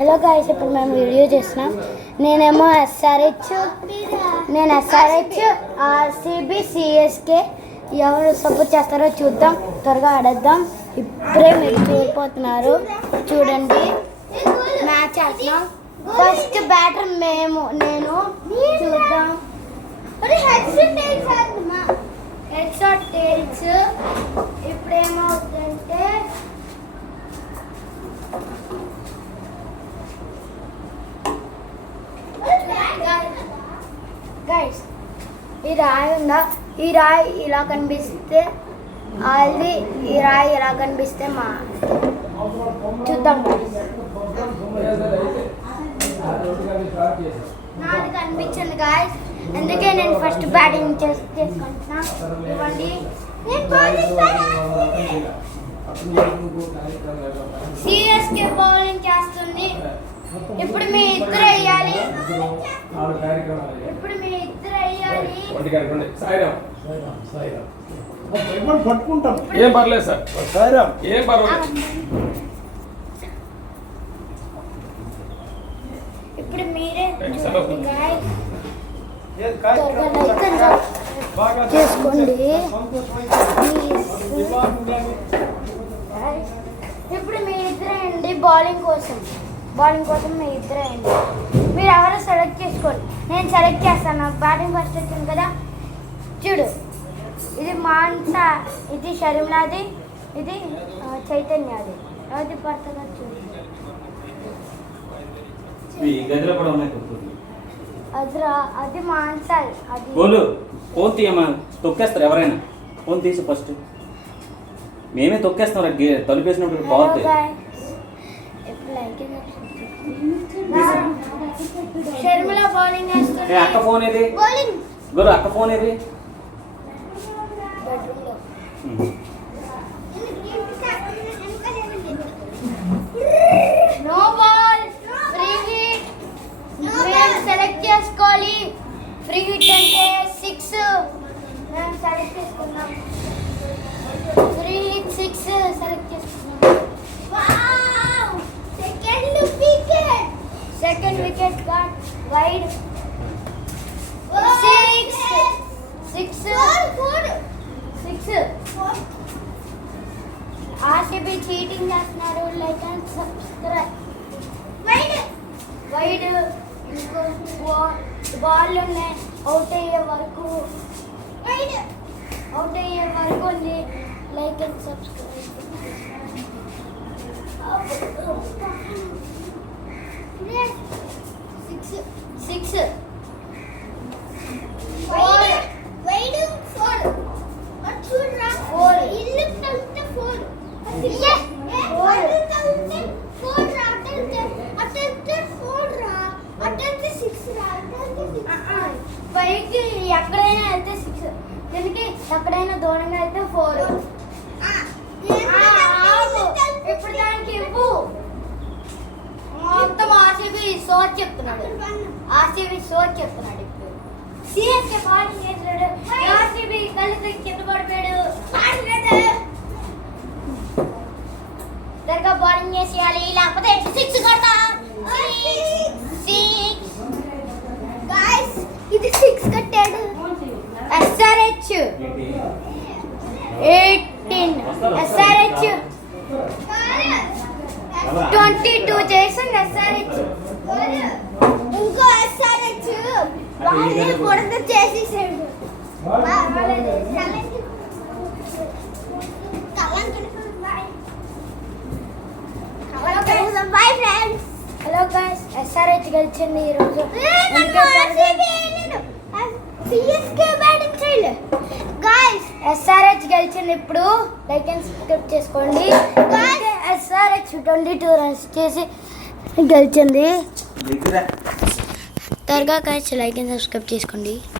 Hello guys, ఇప్పుడు మేము video చేస్తున్నాం. నేనేమో ఎస్ఆర్హెచ్ ఆర్సీబీ సిఎస్కే ఎవరు సపోర్ట్ చేస్తారో చూద్దాం. త్వరగా ఆడేద్దాం. ఇప్పుడే మీరు చూడిపోతున్నారు, చూడండి. మ్యాచ్ ఆడుతున్నాం. ఫస్ట్ బ్యాటర్ నేను చూద్దాం. Head shot tails. ఇప్పుడు ఏమవుతుందంటే గైస్, ఈ రాయి ఉందా? ఈ రాయి ఇలా కనిపిస్తే అది, ఈ రాయి ఇలా కనిపిస్తే మా చూద్దాం. నాది కనిపించింది గాయస్, అందుకే నేను ఫస్ట్ బ్యాటింగ్ చేసుకుంటున్నా. ఇవ్వండి. సిఎస్కే బౌలింగ్ చేస్తుంది. ఇప్పుడు మీ ఇద్దరు వేయాలి. ఏం పర్లేదు సార్, ఏం పర్వాలేదు. ఇప్పుడు మీరే చేసుకోండి. ఇప్పుడు మీ ఇద్దరేయండి బౌలింగ్ కోసం మీ ఇద్దరేయండి. మీరు ఎవరో సెలెక్ట్ చేసుకోండి. నేను సెలెక్ట్ చేస్తాను. బ్యాటింగ్ ఫస్ట్ వచ్చింది కదా, చూడు. ఇది మాన్సా, ఇది షర్మిలాది, ఇది చైతన్యది. ఎవరి పడుతుందో చూడు. అది మాన్సా. అది ఫోన్ తీయమ్మా, తొక్కేస్తారు ఎవరైనా. ఫోన్ తీసి ఫస్ట్ మేమే తొక్కేస్తాం. తలుపేసినప్పుడు బాగుంది. షర్మిల బౌలింగ్ వేస్తుంది. అక్క ఫోన్ ఏది? గురు అక్క ఫోన్ ఏది? No ball, free hit. మేము సెలెక్ట్ చేసుకోవాలి. ఫ్రీ హిట్ అంటే 6. మేము సెలెక్ట్ చేసుకున్నాం. ఫ్రీ హిట్ 6 సెలెక్ట్ చేసుకున్నాం. Second wicket got wide. 6. RCB cheating చేస్తున్నారు. Like and subscribe. వైడ్. ఇంకో బాల్ ఉన్నాయి. అవుట్ అయ్యే వరకు ఉంది. Like and subscribe. 6. పైకి ఎక్కడైనా వెళ్తే 6, దీనికి ఎక్కడైనా దూరంగా అయితే 4. ఇప్పుడు దానికి ఇవ్వు. మొత్తం ఆర్సీబీ సోచ్ చెప్తున్నాడు. ఇప్పుడు సిఎస్కే బౌలింగ్ చేసాడు. ఆర్సీబీ కలిసి కింద పడిపోయాడు. త్వరగా బౌలింగ్ చేసేయాలి, లేకపోతే 6 కొడతా. 6. ఇది 6 కట్టాడు. ఎస్ఆర్హెచ్ 18. ఎస్ఆర్హెచ్ 22 చేసింది. ఎస్ఆర్హెచ్ ఇంకో ఎస్ఆర్హెచ్ కూడా చేసేసాడు. హలో గైస్, ఎస్ఆర్హెచ్ గెలిచింది ఈరోజు. ఎస్ఆర్హెచ్ గెలిచింది. ఇప్పుడు లైక్ అండ్ సబ్స్క్రైబ్ చేసుకోండి. ఎస్ఆర్హెచ్ 22 రన్స్ చేసి గెలిచింది. త్వరగా గైస్ లైక్ అండ్ సబ్స్క్రైబ్ చేసుకోండి.